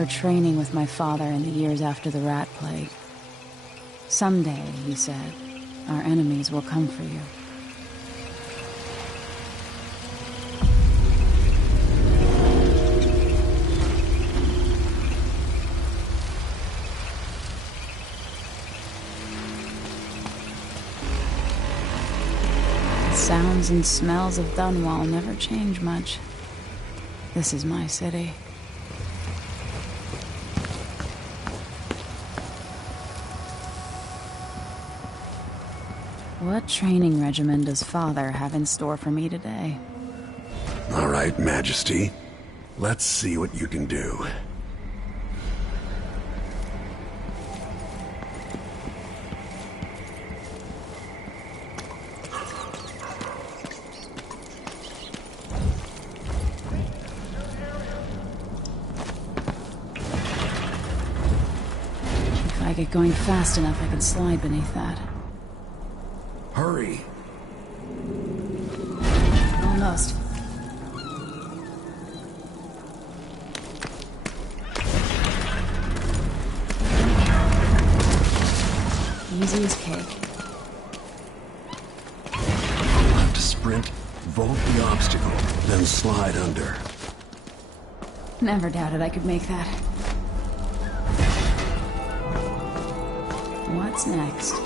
remember training with my father in the years after the rat plague. Someday, he said, our enemies will come for you. The sounds and smells of Dunwall never change much. This is my city. What training regimen does Father have in store for me today? All right, Majesty. Let's see what you can do. If I get going fast enough, I can slide beneath that. Hurry! Almost. Easy as cake. You'll have to sprint, vault the obstacle, then slide under. Never doubted I could make that. What's next?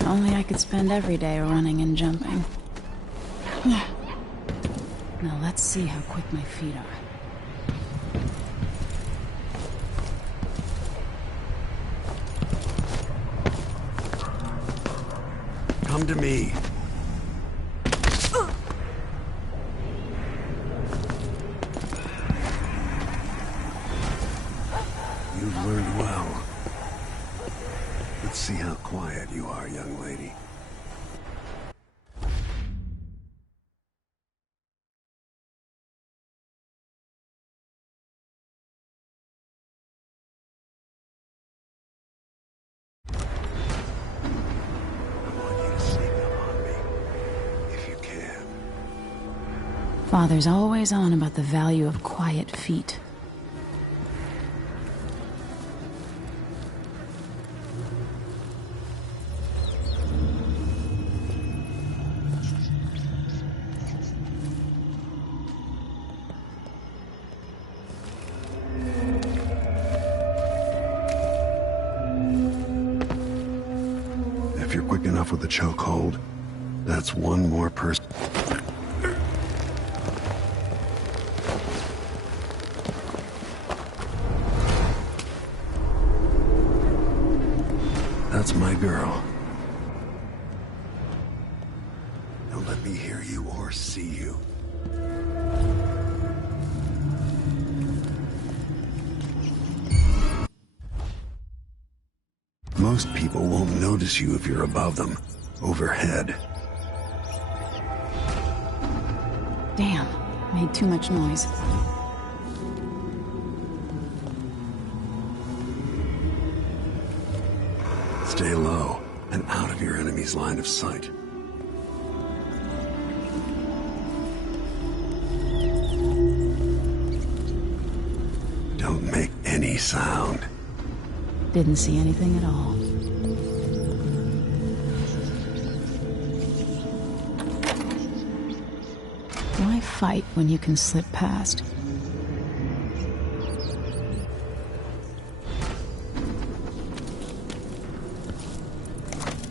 If only I could spend every day running and jumping. Now let's see how quick my feet are. Come to me. You've learned well. Let's see how quiet you are, young lady. Father's always on about the value of quiet feet. If you're quick enough with the chokehold, that's one more person. That's my girl. Don't let me hear you or see you. Most people won't notice you if you're above them, overhead. Damn, made too much noise. Stay low and out of your enemy's line of sight. Don't make any sound. Didn't see anything at all. Why fight when you can slip past?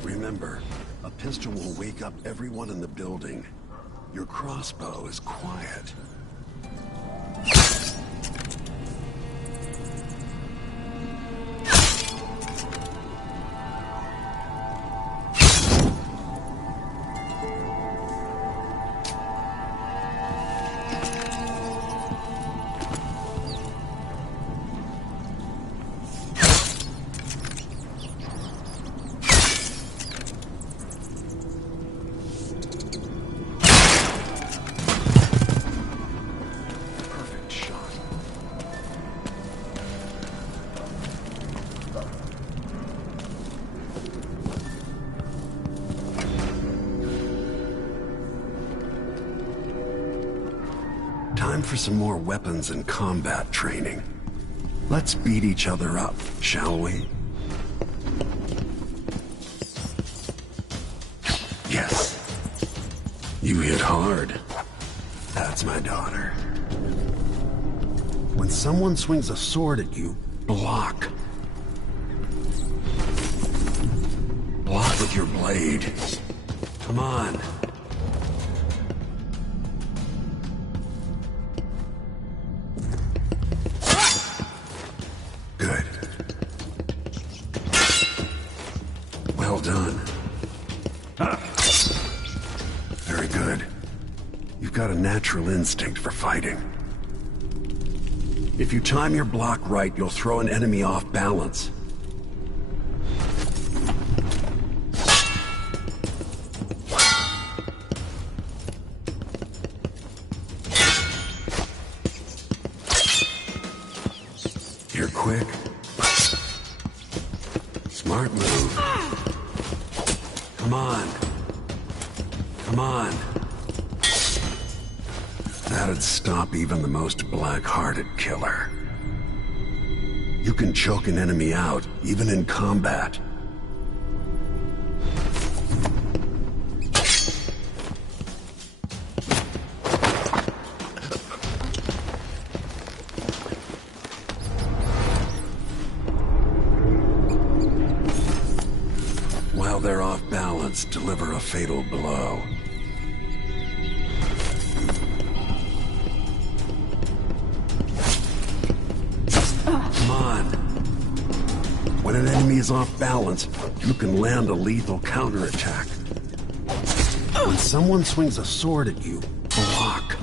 Remember, a pistol will wake up everyone in the building. Your crossbow is quiet. Time for some more weapons and combat training. Let's beat each other up, shall we? Yes. You hit hard. That's my daughter. When someone swings a sword at you, block. Block with your blade. Come on. Good. Well done. Very good. You've got a natural instinct for fighting. If you time your block right, you'll throw an enemy off balance. You're quick. Smart move. Come on. Come on. That'd stop even the most black-hearted killer. You can choke an enemy out, even in combat. While they're off balance, deliver a fatal blow. Come on. When an enemy is off balance, you can land a lethal counterattack. When someone swings a sword at you, block.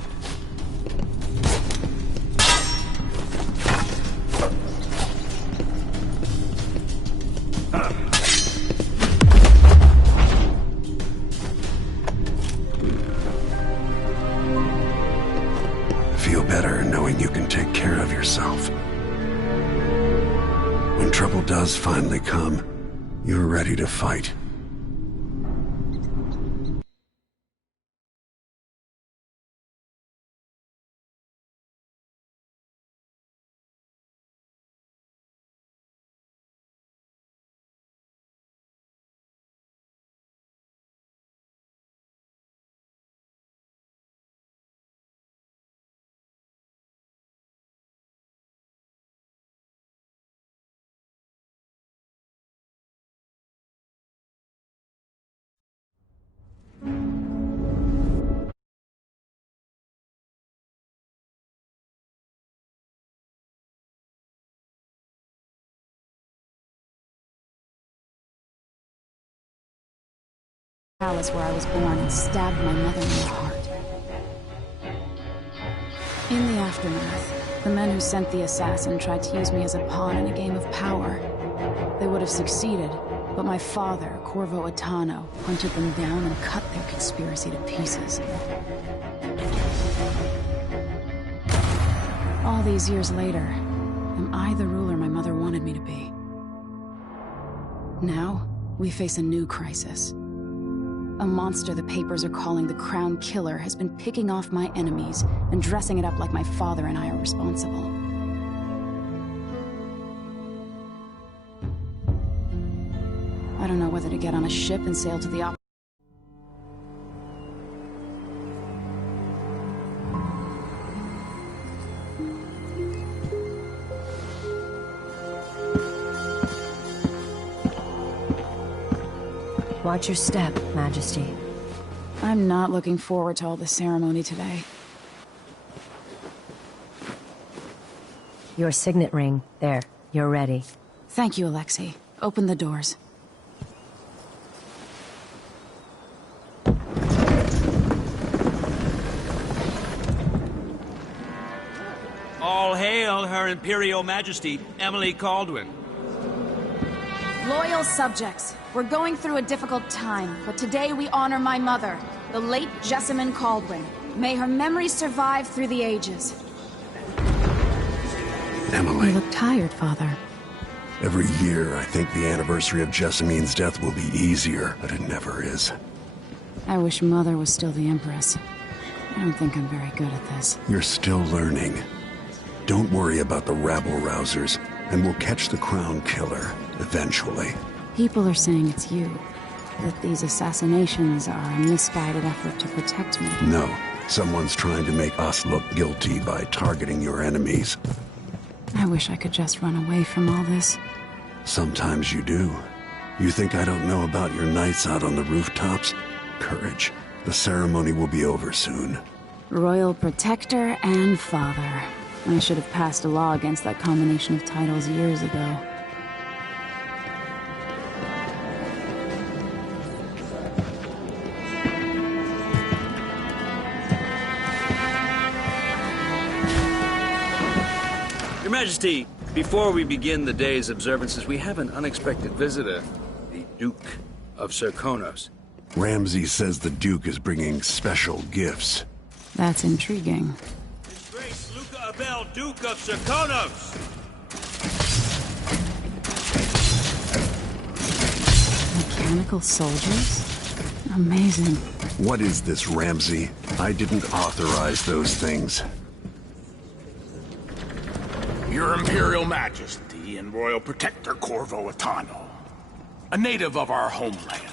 Feel better knowing you can take care of yourself. When trouble does finally come, you're ready to fight. Palace where I was born and stabbed my mother in the heart. In the aftermath, the men who sent the assassin tried to use me as a pawn in a game of power. They would have succeeded, But my father, Corvo Attano, hunted them down and cut their conspiracy to pieces. All these years later, am I the ruler my mother wanted me to be? Now, we face a new crisis. A monster the papers are calling the Crown Killer has been picking off my enemies and dressing it up like my father and I are responsible. I don't know whether to get on a ship and sail to the Watch your step, Majesty. I'm not looking forward to all the ceremony today. Your signet ring. There. You're ready. Thank you, Alexei. Open the doors. All hail Her Imperial Majesty, Emily Caldwin. Loyal subjects, we're going through a difficult time, but today we honor my mother, the late Jessamine Caldwin. May her memory survive through the ages. Emily. You look tired, Father. Every year, I think the anniversary of Jessamine's death will be easier, but it never is. I wish Mother was still the Empress. I don't think I'm very good at this. You're still learning. Don't worry about the rabble-rousers, and we'll catch the Crown Killer, eventually. People are saying it's you. That these assassinations are a misguided effort to protect me. No. Someone's trying to make us look guilty by targeting your enemies. I wish I could just run away from all this. Sometimes you do. You think I don't know about your nights out on the rooftops? Courage. The ceremony will be over soon. Royal Protector and Father. I should have passed a law against that combination of titles years ago. Your Majesty, before we begin the day's observances, we have an unexpected visitor, the Duke of Serkonos. Ramsay says the Duke is bringing special gifts. That's intriguing. His Grace Luca Abel, Duke of Serkonos! Mechanical soldiers? Amazing. What is this, Ramsay? I didn't authorize those things. Your Imperial Majesty and Royal Protector Corvo Attano, a native of our homeland.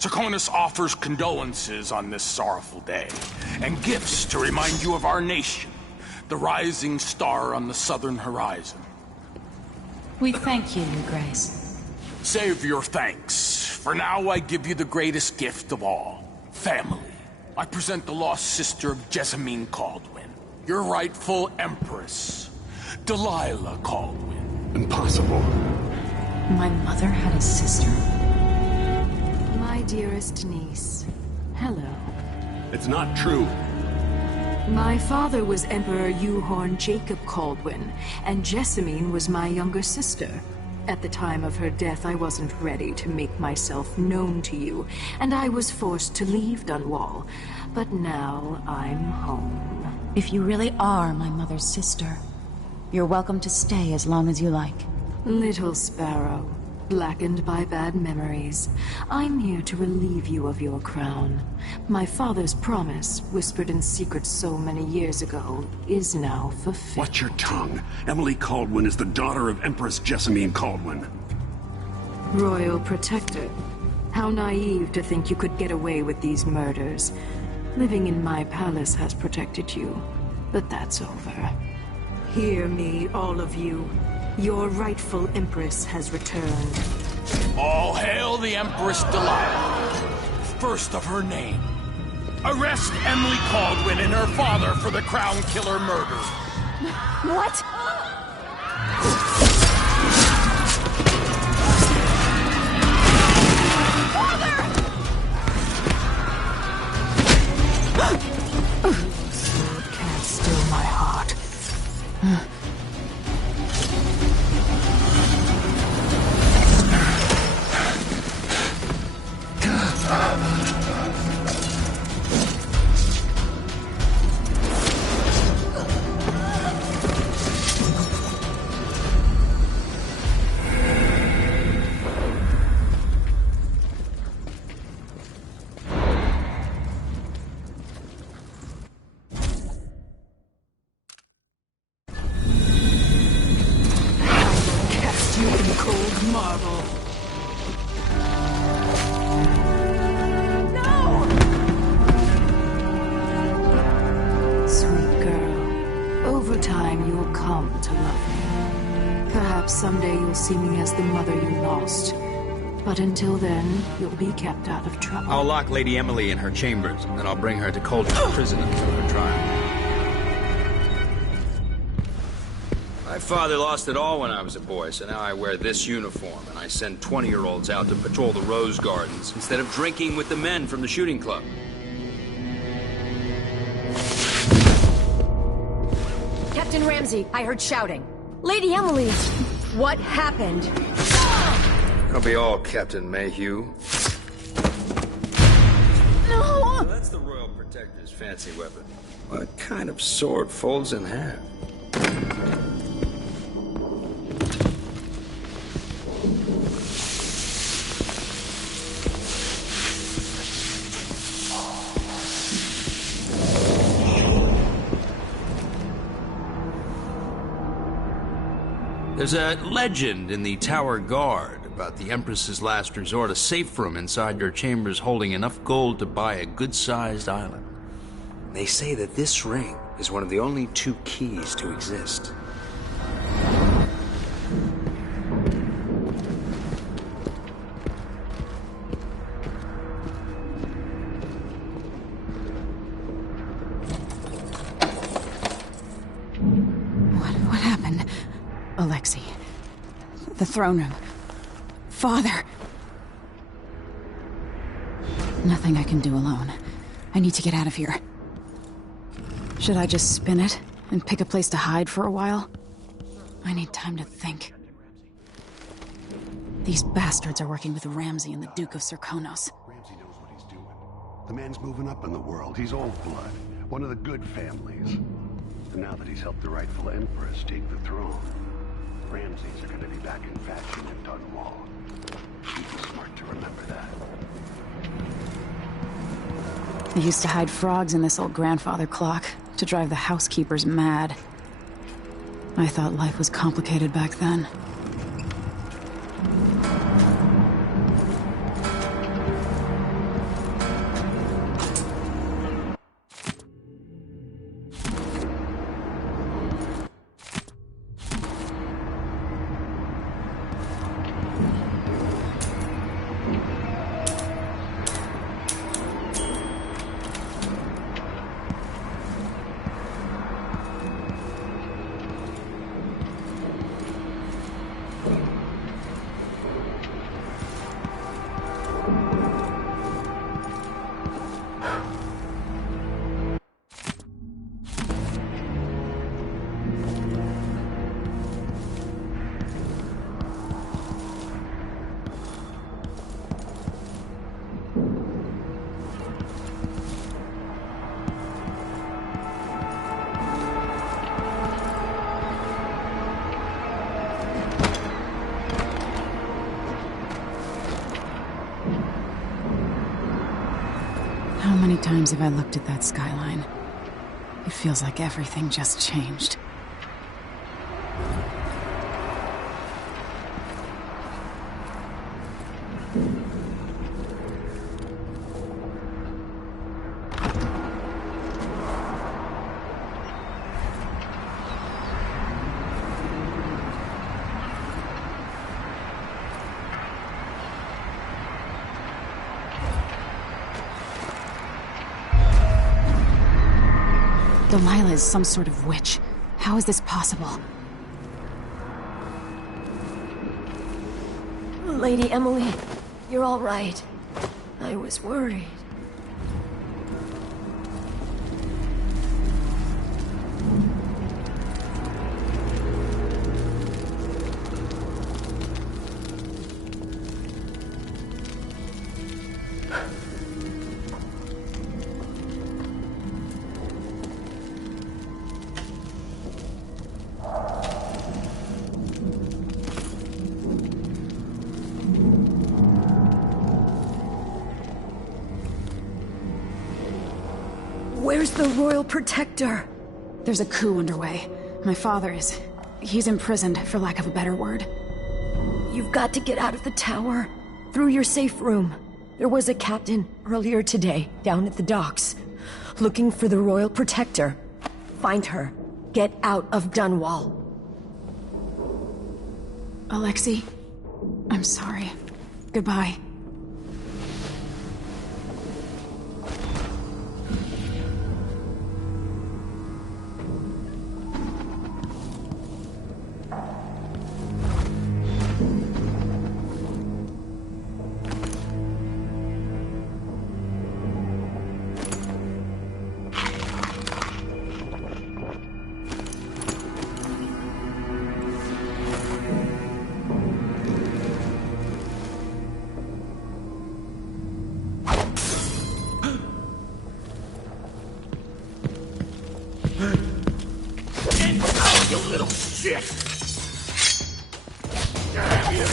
Serkonos offers condolences on this sorrowful day, and gifts to remind you of our nation, the rising star on the southern horizon. We thank you, Your Grace. Save your thanks. For now, I give you the greatest gift of all, family. I present the lost sister of Jessamine Caldwin, your rightful Empress, Delilah Caldwin. Impossible. My mother had a sister? My dearest niece, hello. It's not true. My father was Emperor Yuhorn Jacob Caldwin, and Jessamine was my younger sister. At the time of her death, I wasn't ready to make myself known to you, and I was forced to leave Dunwall. But now I'm home. If you really are my mother's sister, you're welcome to stay as long as you like. Little sparrow, blackened by bad memories, I'm here to relieve you of your crown. My father's promise, whispered in secret so many years ago, is now fulfilled. Watch your tongue. Emily Caldwin is the daughter of Empress Jessamine Caldwin. Royal Protector, how naive to think you could get away with these murders. Living in my palace has protected you, but that's over. Hear me, all of you. Your rightful Empress has returned. All hail the Empress Delilah, first of her name. Arrest Emily Caldwin and her father for the Crown Killer murder. What? Sword can't still my heart. marvel. Sweet girl, over time you'll come to love me. Perhaps someday you'll see me as the mother you lost. But until then, you'll be kept out of trouble. I'll lock Lady Emily in her chambers, and then I'll bring her to Cauldron Prison until her trial. My father lost it all when I was a boy, so now I wear this uniform, and I send 20-year-olds out to patrol the rose gardens instead of drinking with the men from the shooting club. Captain Ramsey, I heard shouting. Lady Emily, what happened? It'll be all Captain Mayhew. No! Well, that's the Royal Protector's fancy weapon. What kind of sword folds in half? There's a legend in the Tower Guard about the Empress's last resort, a safe room inside your chambers holding enough gold to buy a good-sized island. They say that this ring is one of the only 2 keys to exist. What happened? Alexei. The throne room. Father! Nothing I can do alone. I need to get out of here. Should I just spin it and pick a place to hide for a while? I need time to think. These bastards are working with Ramsey and the Duke of Serkonos. Ramsey knows what he's doing. The man's moving up in the world. He's old blood. One of the good families. And now that he's helped the rightful Empress take the throne, Ramseys are going to be back in fashion in Dunwall. He'd be smart to remember that. I used to hide frogs in this old grandfather clock to drive the housekeepers mad. I thought life was complicated back then. How many times have I looked at that skyline? It feels like everything just changed. Delilah is some sort of witch. How is this possible? Lady Emily, you're all right. I was worried. Where's the Royal Protector? There's a coup underway. My father is... he's imprisoned, for lack of a better word. You've got to get out of the tower. Through your safe room. There was a captain earlier today, down at the docks, looking for the Royal Protector. Find her. Get out of Dunwall. Alexei, I'm sorry. Goodbye. You little shit! Damn you!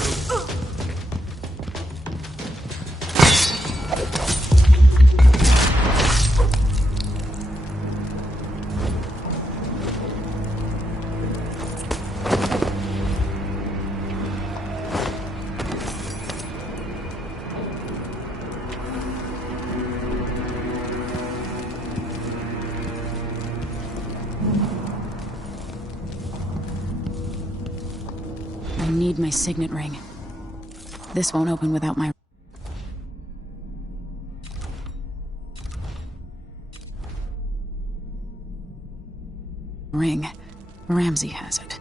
I need my signet ring. This won't open without my... ring. Ramsey has it.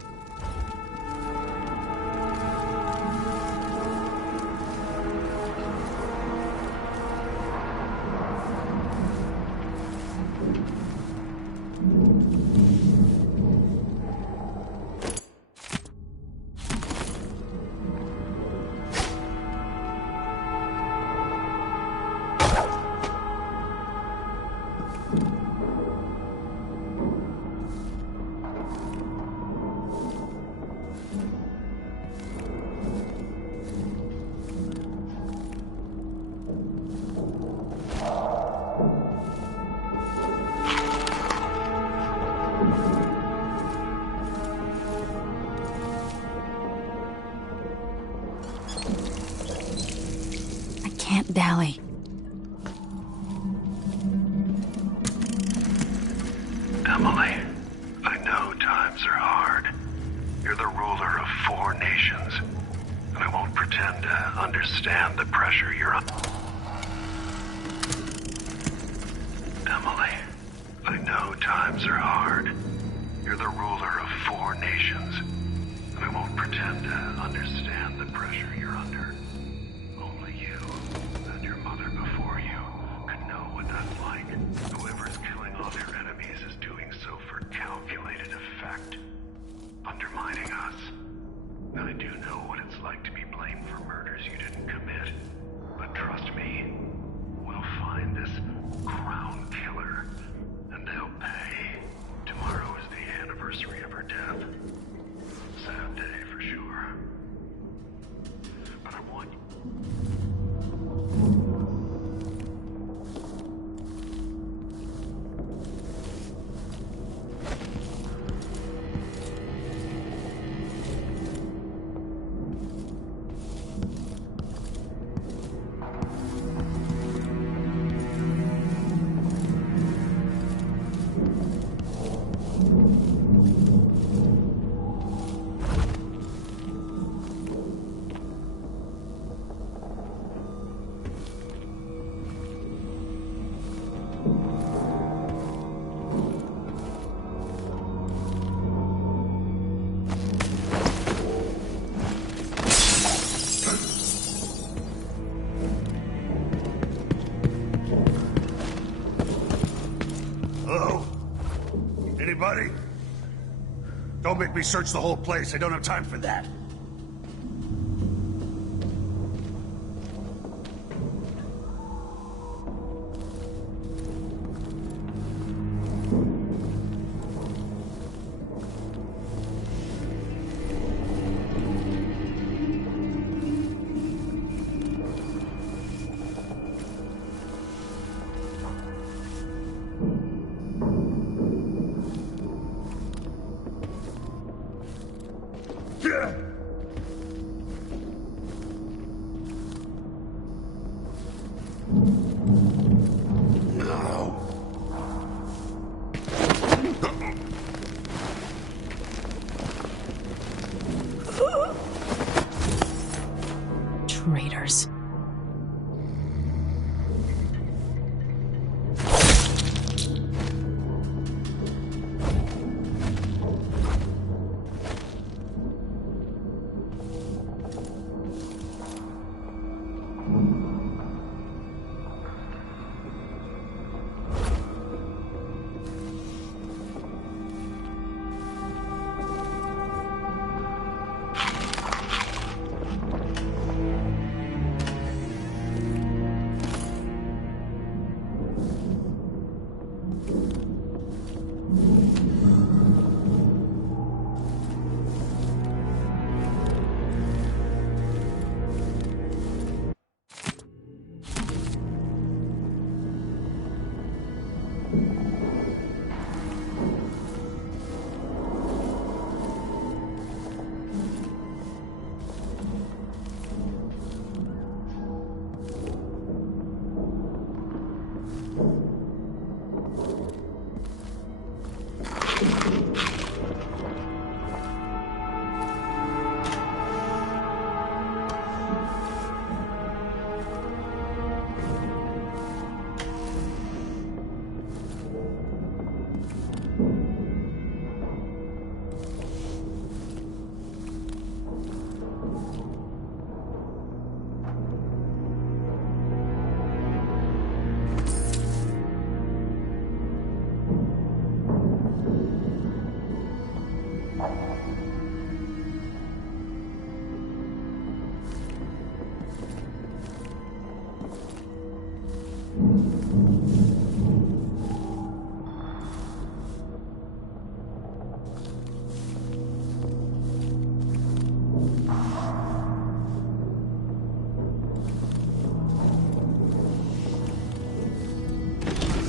Can't dally. Emily, I know times are hard. You're the ruler of 4 nations, and I won't pretend to understand the pressure you're under. Emily, I know times are hard. You're the ruler of 4 nations, and I won't pretend to understand the pressure you're under. Only you and your mother before you could know what that's like. Whoever's killing all their enemies is doing so for calculated effect, undermining us. I do know what it's like to be blamed for murders you didn't commit, but trust me, we'll find this crown killer, and they'll pay. Tomorrow is the anniversary of her death. Sad day for sure. But I want you. Hello? Anybody? Don't make me search the whole place. I don't have time for that.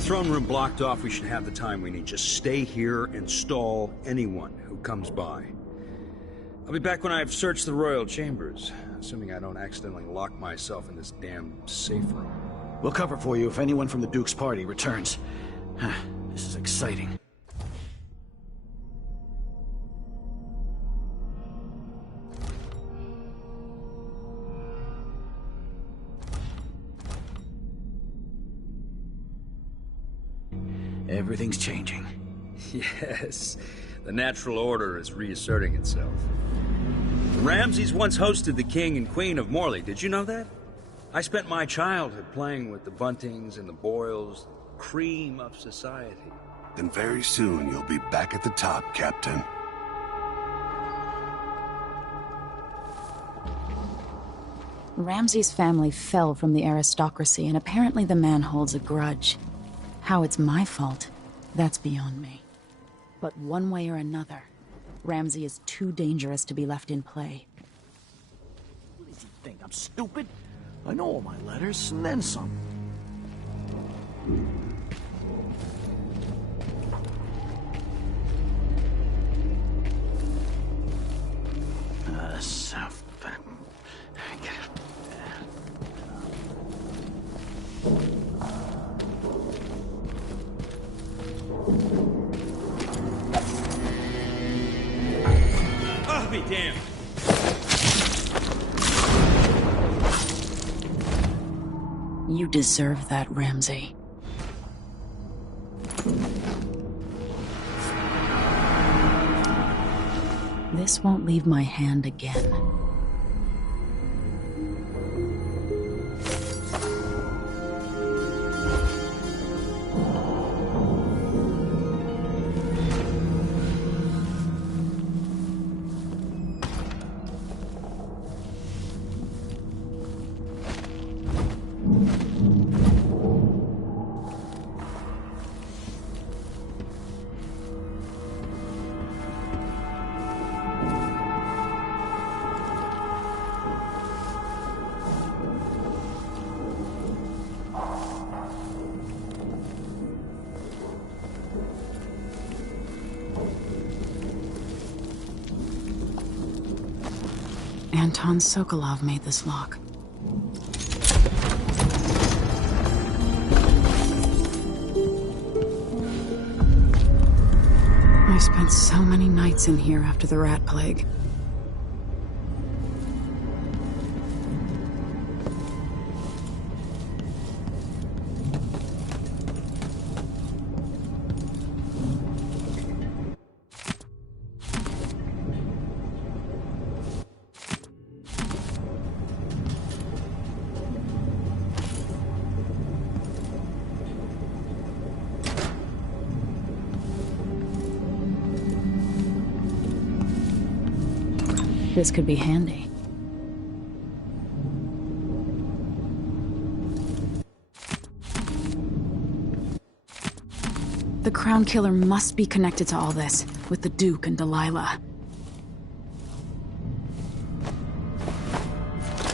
Throne room blocked off. We should have the time we need. Just stay here and stall anyone who comes by. I'll be back when I've searched the royal chambers, assuming I don't accidentally lock myself in this damn safe room. We'll cover for you if anyone from the Duke's party returns. This is exciting. Everything's changing. Yes, the natural order is reasserting itself. The Ramseys once hosted the King and Queen of Morley. Did you know that? I spent my childhood playing with the Buntings and the Boyles, the cream of society. And very soon you'll be back at the top, Captain. Ramsey's family fell from the aristocracy, and apparently the man holds a grudge. How it's my fault, that's beyond me. But one way or another, Ramsey is too dangerous to be left in play. What does he think? I'm stupid? I know all my letters, and then some. South... I'll be damned. You deserve that, Ramsey. This won't leave my hand again. Anton Sokolov made this lock. I spent so many nights in here after the rat plague. This could be handy. The Crown Killer must be connected to all this, with the Duke and Delilah.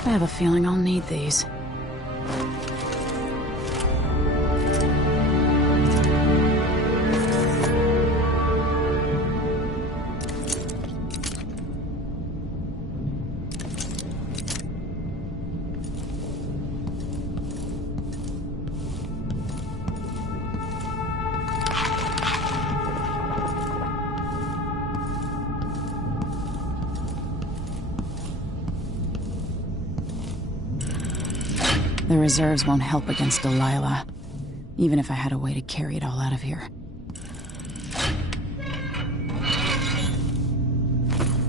I have a feeling I'll need these. The reserves won't help against Delilah, even if I had a way to carry it all out of here.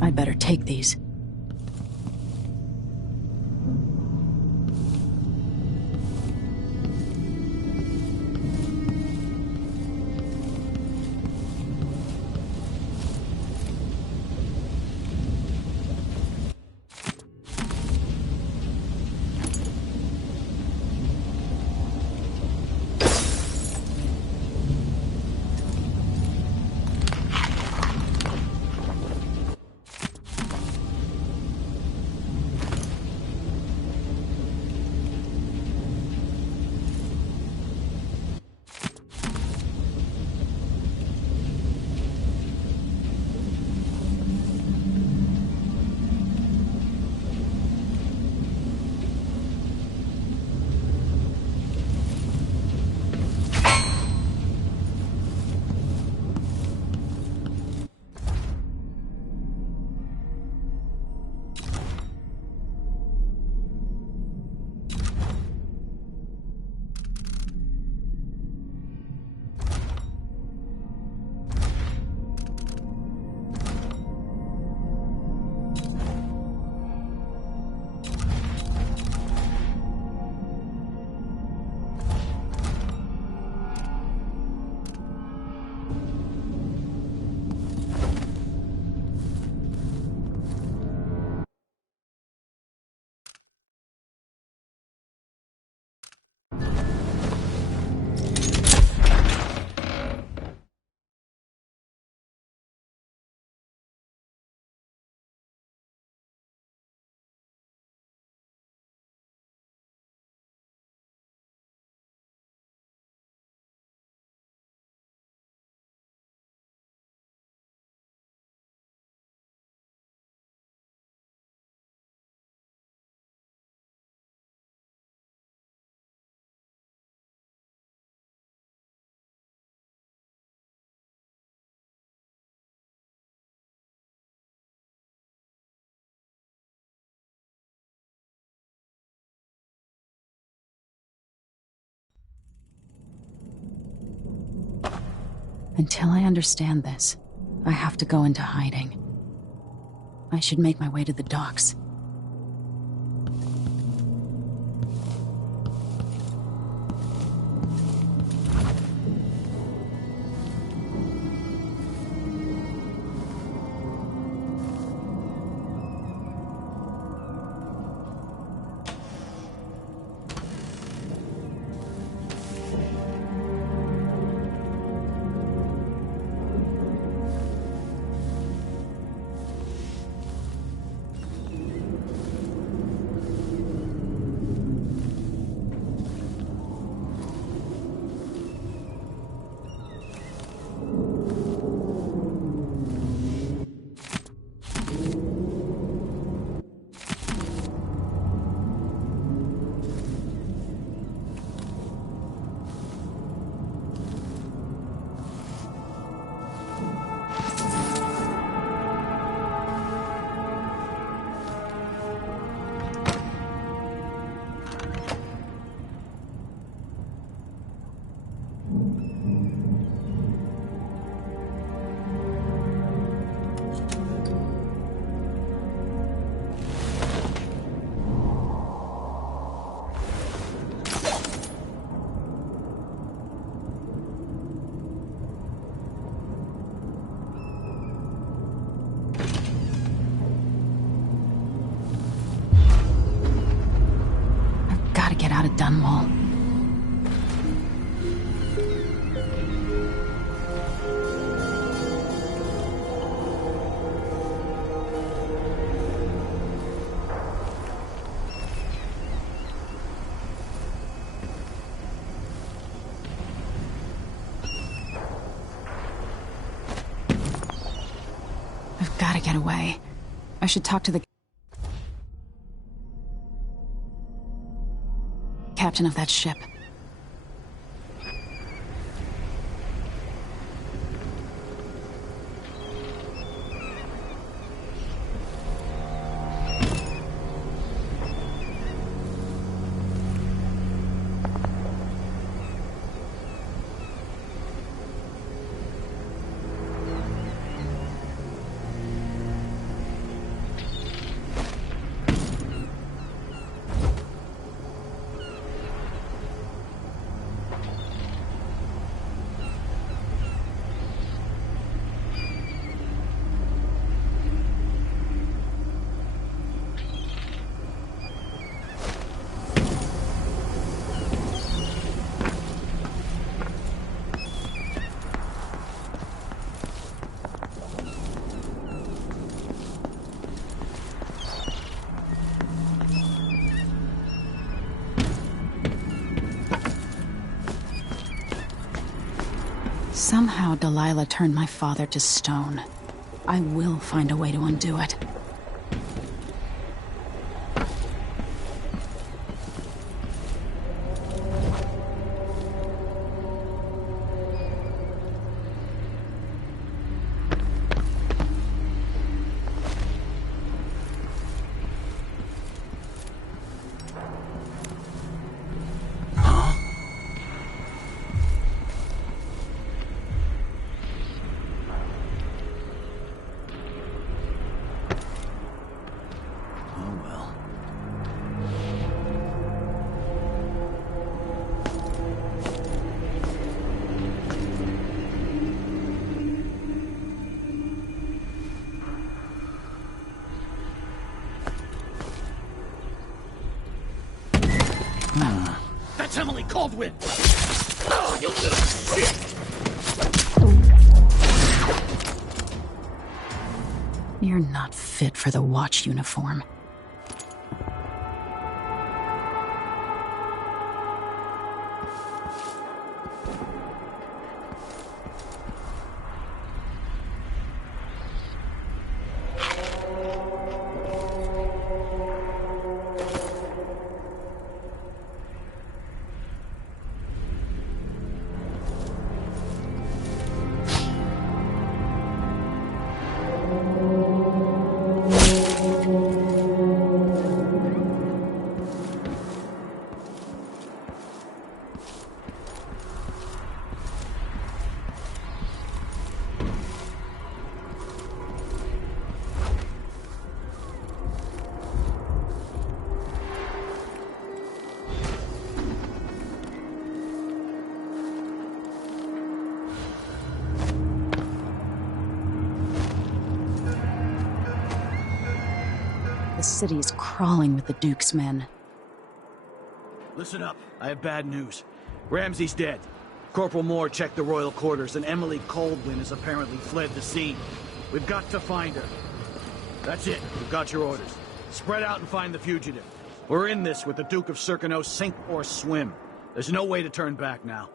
I'd better take these. Until I understand this, I have to go into hiding. I should make my way to the docks. Get out of Dunwall. I've got to get away. I should talk to the captain of that ship. Somehow Delilah turned my father to stone. I will find a way to undo it. That's Emily Caldwin! Oh, you little shit! You're not fit for the watch uniform. city's crawling with the Duke's men. Listen up. I have bad news. Ramsey's dead. Corporal Moore checked the royal quarters, and Emily Coldwin has apparently fled the scene. We've got to find her. That's it. We've got your orders. Spread out and find the fugitive. We're in this with the Duke of Circano, sink or swim. There's no way to turn back now.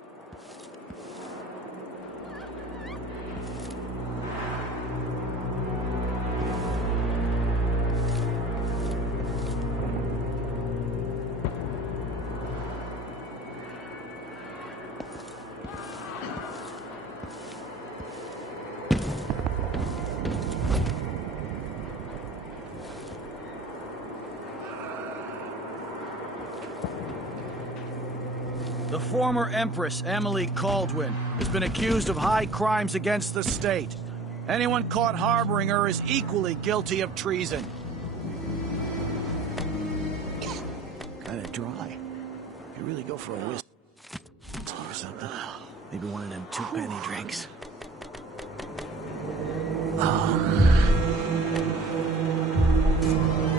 The former Empress, Emily Caldwin, has been accused of high crimes against the state. Anyone caught harboring her is equally guilty of treason. Kinda dry. You really go for a whiskey or something. Maybe one of them two-penny drinks.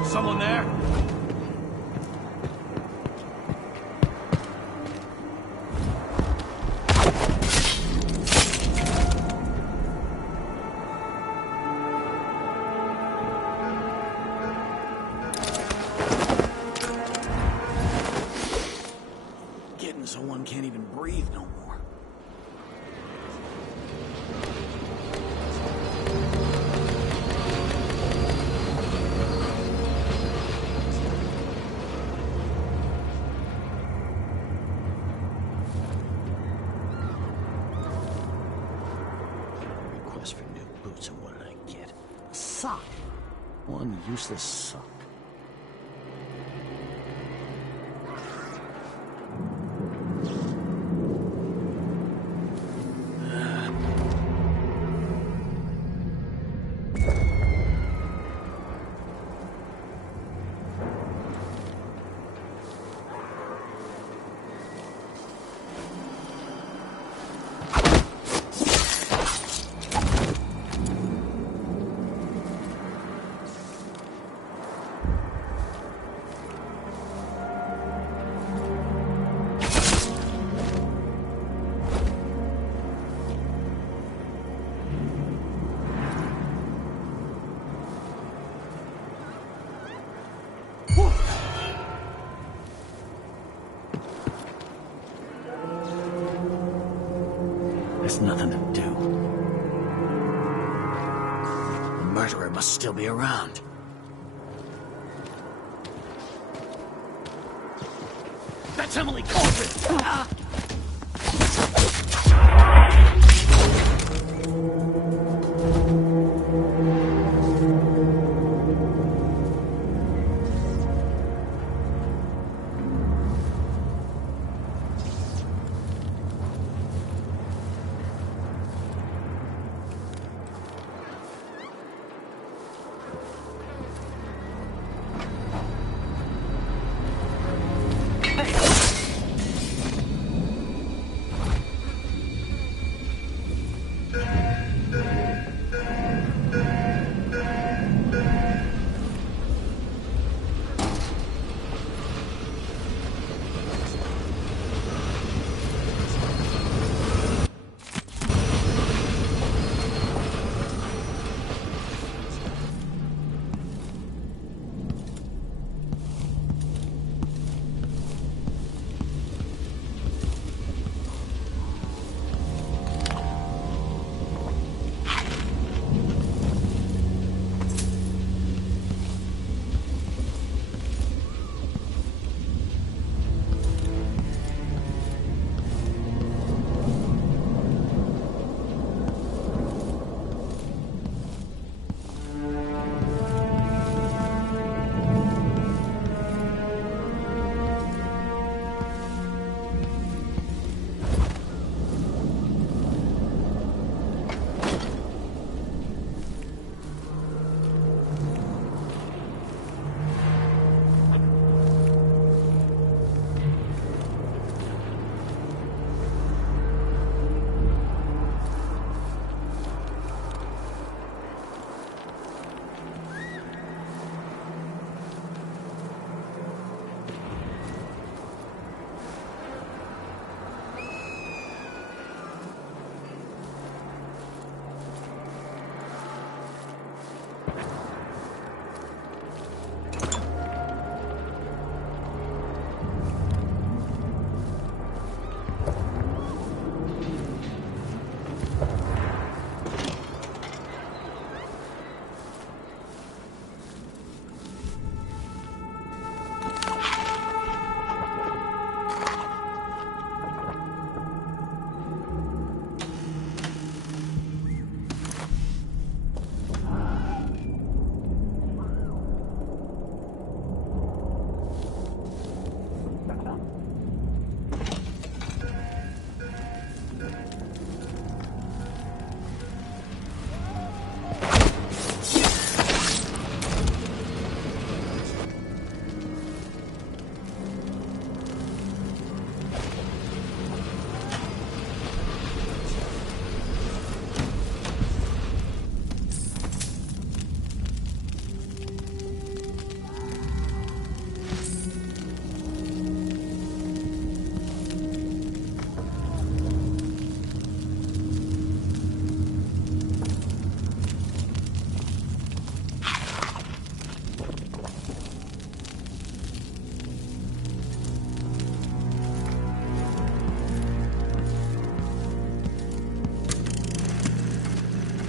Someone there? So one can't even breathe no more. Request for new boots, and what did I get? A sock. One useless sock. There's nothing to do. The murderer must still be around. That's Emily Caldwin! Ah!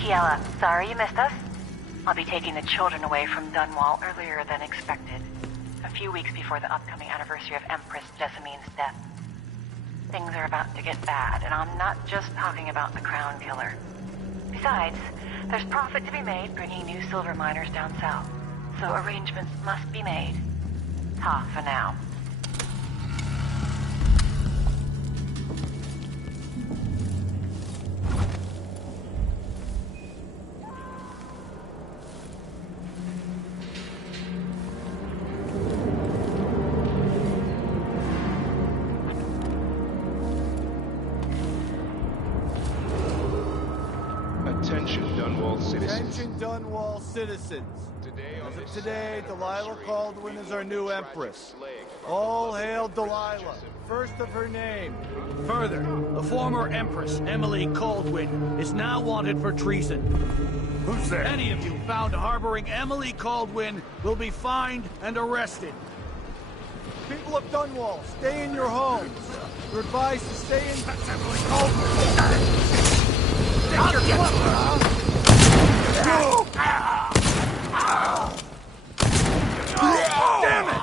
Tiela, sorry you missed us. I'll be taking the children away from Dunwall earlier than expected. A few weeks before the upcoming anniversary of Empress Jessamine's death. Things are about to get bad, and I'm not just talking about the Crown Killer. Besides, there's profit to be made bringing new silver miners down south. So arrangements must be made. Ta for now. Attention Dunwall citizens. As of today, Delilah Caldwin is our new Empress. All hail Delilah, first of her name. Further, the former Empress, Emily Caldwin, is now wanted for treason. Who's there? Any of you found harboring Emily Caldwin will be fined and arrested. People of Dunwall, stay in your homes. You're advised to stay in... That's Emily Caldwin! I'll get you! Damn it!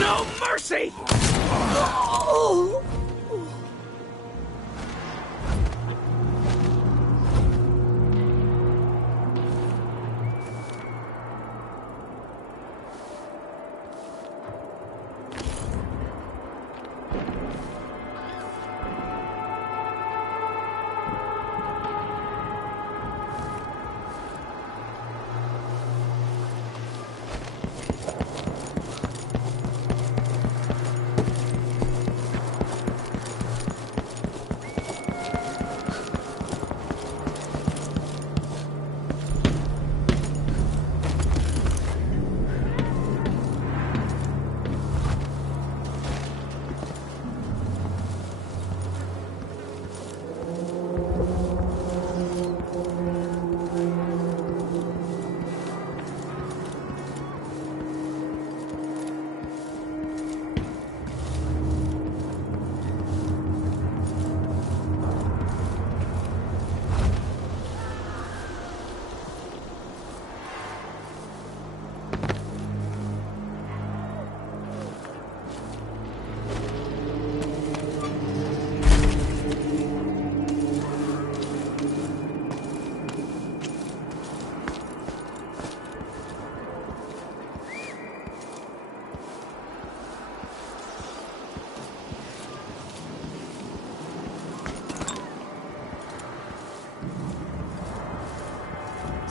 No mercy!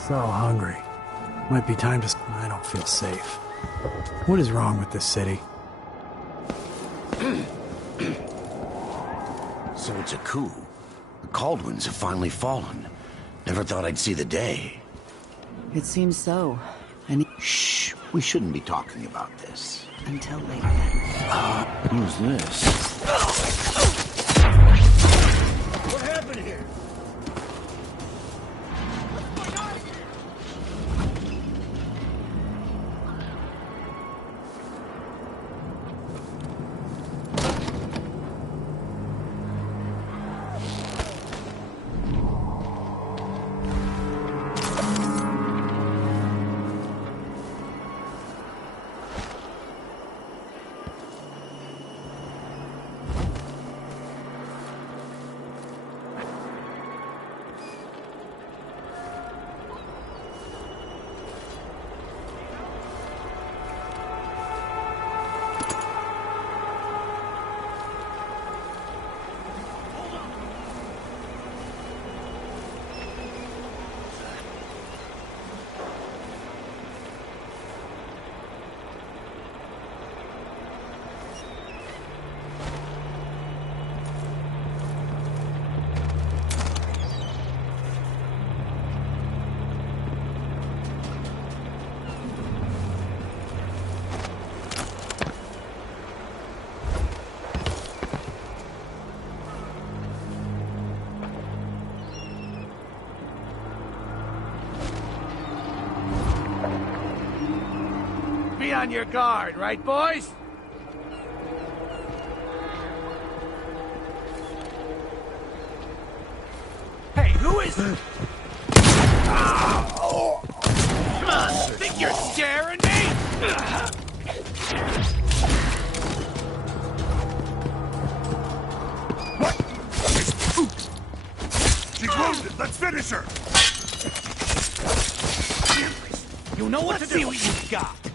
So hungry. Might be time to... I don't feel safe. What is wrong with this city? So it's a coup. The Caldwins have finally fallen. Never thought I'd see the day. It seems so. And Shh! We shouldn't be talking about this. until later then. Who's this? What happened here? Be on your guard, right, boys? is... Come on, think you're scaring me? What? She's wounded. Let's finish her. You know what to do. See what you got.